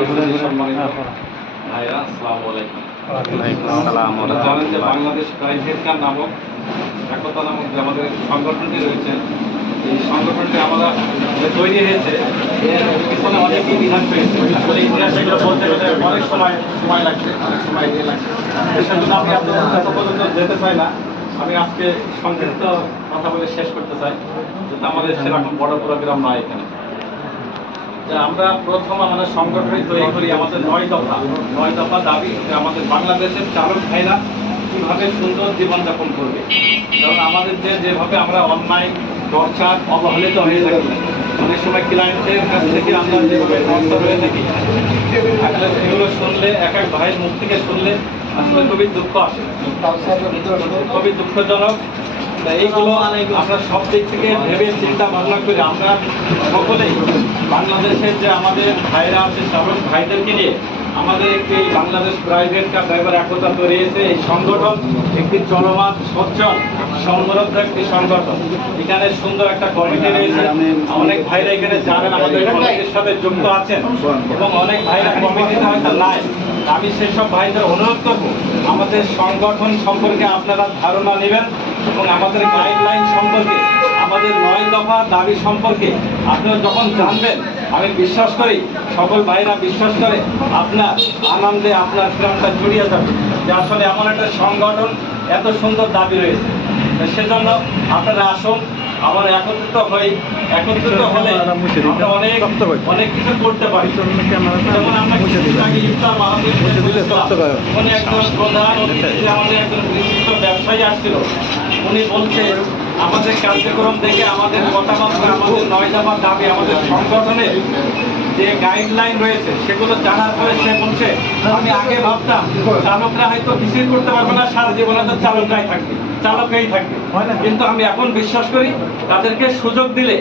ভাইরা আসসালামু আলাইকুম। জানেন যে বাংলাদেশ প্রাইভেট কার নামক একতা নামক যে আমাদের সংগঠনটি রয়েছে, এই সংগঠনটি আমরা তৈরি হয়েছে এর পিছনে অনেকই বিধান পেয়েছে। আসলে ইতিহাস এগুলো বলতে গেলে অনেক সময় লাগছে, অনেক সময় দিয়ে লাগছে। সেজন্য আমি আপনাদের এত পর্যন্ত যেতে চাই না। আমি আজকে সংক্ষিপ্ত কথা বলে শেষ করতে চাই, যেটা আমাদের সেরকম বড় প্রোগ্রাম নয় এখানে। আমরা প্রথম আমাদের সংগঠন তৈরি করি আমাদের 9 দফা দাবি যে আমাদের বাংলাদেশের চালক ভাইরা কীভাবে সুন্দর জীবনযাপন করবে। কারণ আমাদের যেভাবে আমরা অন্যায় টর্চার অবহেলিত হয়ে থাকি, অনেক সময় ক্লায়েন্টের কাছ থেকে আমরা যেভাবে টর্চার হয়ে থাকি, আসলে এগুলো শুনলে এক ভাইয়ের মুখ থেকে শুনলে আসলে খুবই দুঃখ আসে, খুবই দুঃখজনক। এইগুলো আমরা সব দিক থেকে ভেবে চিন্তা ভাবনা করে আমরা সকলেই বাংলাদেশের যে আমাদের ভাইরা আছে চালক ভাইদেরকে নিয়ে আমাদের একটি বাংলাদেশ প্রাইভেট কার ড্রাইভার একতা তৈরি হয়েছে। এই সংগঠন একটি চলমান সচ্ছল সমৃদ্ধ একটি সংগঠন। এখানে সুন্দর একটা কমিটি রয়েছে, অনেক ভাইরা এখানে জানেন আমাদের কমিটির সাথে যুক্ত আছেন এবং অনেক ভাইরা কমিটিতে হয়তো নাই। আমি সেসব ভাইদের অনুরোধ করব আমাদের সংগঠন সম্পর্কে আপনারা ধারণা নেবেন এবং আমাদের গাইডলাইন সম্পর্কে, আমাদের 9 দফা দাবি সম্পর্কে আপনারা যখন জানবেন, আমি বিশ্বাস করি সকল ভাইরা বিশ্বাস করে আপনার আনন্দে আপনার গ্রামটা জড়িয়ে যাবে যে আসলে এমন একটা সংগঠন এত সুন্দর দাবি রয়েছে। সেজন্য আপনারা আসুন, আমরা একত্রিত হলে আমরা অনেক কিছু করতে পারি। যেমন আমরা কিছুদিন আগে ইফতার মাহফিল উনি একজন প্রধান অতিথি, আমাদের একজন বিশিষ্ট ব্যবসায়ী আসছিল। উনি বলছে আমাদের কার্যক্রম দেখে, আমাদের কথাবার্তা, আমাদের 9 দফা দাবি, আমাদের সংগঠনের যে গাইডলাইন রয়েছে সেগুলো জানার পরে সে বলছে আমি আগে ভাবতাম চালকরা হয়তো কিছুই করতে পারবে না, সারা জীবনে তো চালকরাই থাকবে, চালকেই থাকবে, কিন্তু আমি এখন বিশ্বাস করি তাদেরকে সুযোগ দিলে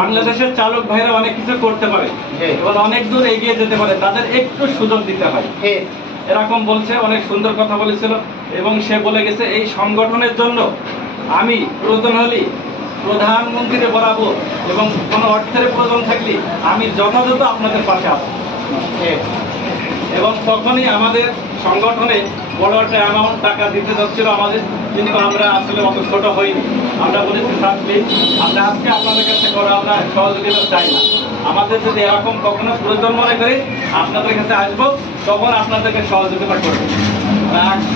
বাংলাদেশের চালক ভাইরা অনেক কিছু করতে পারে এবং অনেক দূর এগিয়ে যেতে পারে, তাদের একটু সুযোগ দিতে হয়। এরকম বলছে, অনেক সুন্দর কথা বলেছিল এবং সে বলে গেছে এই সংগঠনের জন্য আমি প্রয়োজন হলে প্রধানমন্ত্রীকে বরাবো এবং কোনো অর্থের প্রয়োজন থাকলে আমি যথাযথ আপনাদের পাশে আসবো। এবং তখনই আমাদের সংগঠনে বড় একটা অ্যামাউন্ট টাকা দিতে যাচ্ছিল আমাদের, কিন্তু আমরা আসলে অত ছোট হইনি। আমরা বলেছি স্যার প্লিজ, আমরা আজকে আপনাদের কাছে করো, আমরা সহযোগিতা চাই না। আমাদের যদি এরকম কখনো প্রয়োজন মনে করি আপনাদের কাছে আসবো, তখন আপনাদেরকে সহযোগিতা করবো।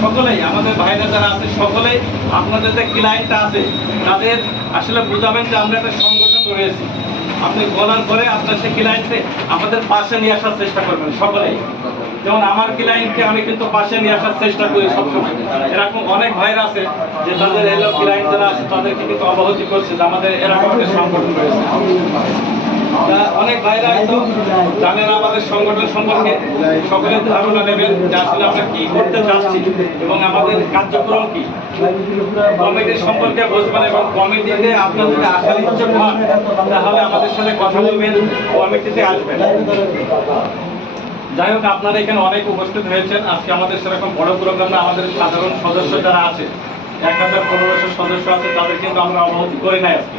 সকলেই আমাদের ভাইরা যারা আছে সকলেই আপনাদের যে ক্লায়েন্টটা আছে তাদের আসলে বুঝাবেন যে আমরা একটা সংগঠন রয়েছি। আপনি বলার পরে আপনার সেই ক্লায়েন্টকে আমাদের পাশে নিয়ে আসার চেষ্টা করবেন সকলেই। যেমন আমার ক্লায়েন্টকে আমি কিন্তু পাশে নিয়ে আসার চেষ্টা করি সবসময়। এরকম অনেক ভাইরা আছে যে তাদের এলো ক্লায়েন্ট যারা আছে তাদেরকে কিন্তু অবগতি করছে যে আমাদের এরকম একটা সংগঠন রয়েছে। অনেক ভাইরা হয়তো জানেন আমাদের সংগঠন সম্পর্কে, সকলের ধারণা নেবেন যে আসলে আমরা কি করতে যাচ্ছি এবং আমাদের কার্যক্রম কি, কমিটির সম্পর্কে বুঝবেন এবং কমিটিতে আপনার যদি আসার ইচ্ছুক হন তাহলে আমাদের সাথে কথা বলবেন, কমিটিতে আসবেন। যাই হোক, আপনারা এখানে অনেক উপস্থিত হয়েছেন। আজকে আমাদের সেরকম বড় প্রোগ্রাম না, আমাদের সাধারণ সদস্য যারা আছে 1015 সদস্য আছে তাদের কিন্তু আমরা অবগতি করি নাই। আজকে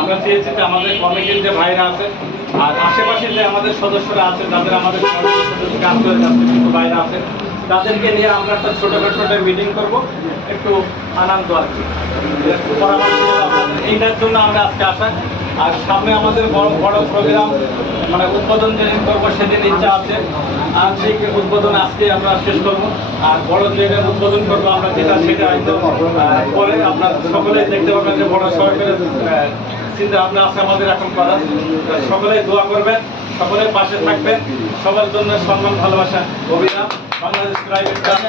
আমরা চেয়েছি যে আমাদের কমিটির যে ভাইরা আছে আর আশেপাশে যে আমাদের সদস্যরা আছে, যাদের আমাদের সদস্য কাজ করে যাচ্ছে কিছু ভাইরা আছে, তাদেরকে নিয়ে আমরা একটা ছোটোখাটো একটা মিটিং করবো, একটু আনন্দ আর কি পরামর্শ এইটার জন্য আমরা আজকে আসা। আর সামনে আমাদের বড় প্রোগ্রাম মানে উদ্বোধন যেদিন করবো সেদিন ইচ্ছা আছে, আর সেই উদ্বোধন আজকে আমরা শেষ করবো। আর বড় জায়গায় উদ্বোধন করবো আমরা, যেটা সেটা হয়তো পরে আপনার সকলেই দেখতে পাবেন যে বড় সরকারের চিন্তা ভাবনা আছে আমাদের এখন করার। সকলেই দোয়া করবেন, সকলের পাশে থাকবেন, সবার জন্য সম্মান ভালোবাসা অভিযান বাংলাদেশ প্রাইভেট কার।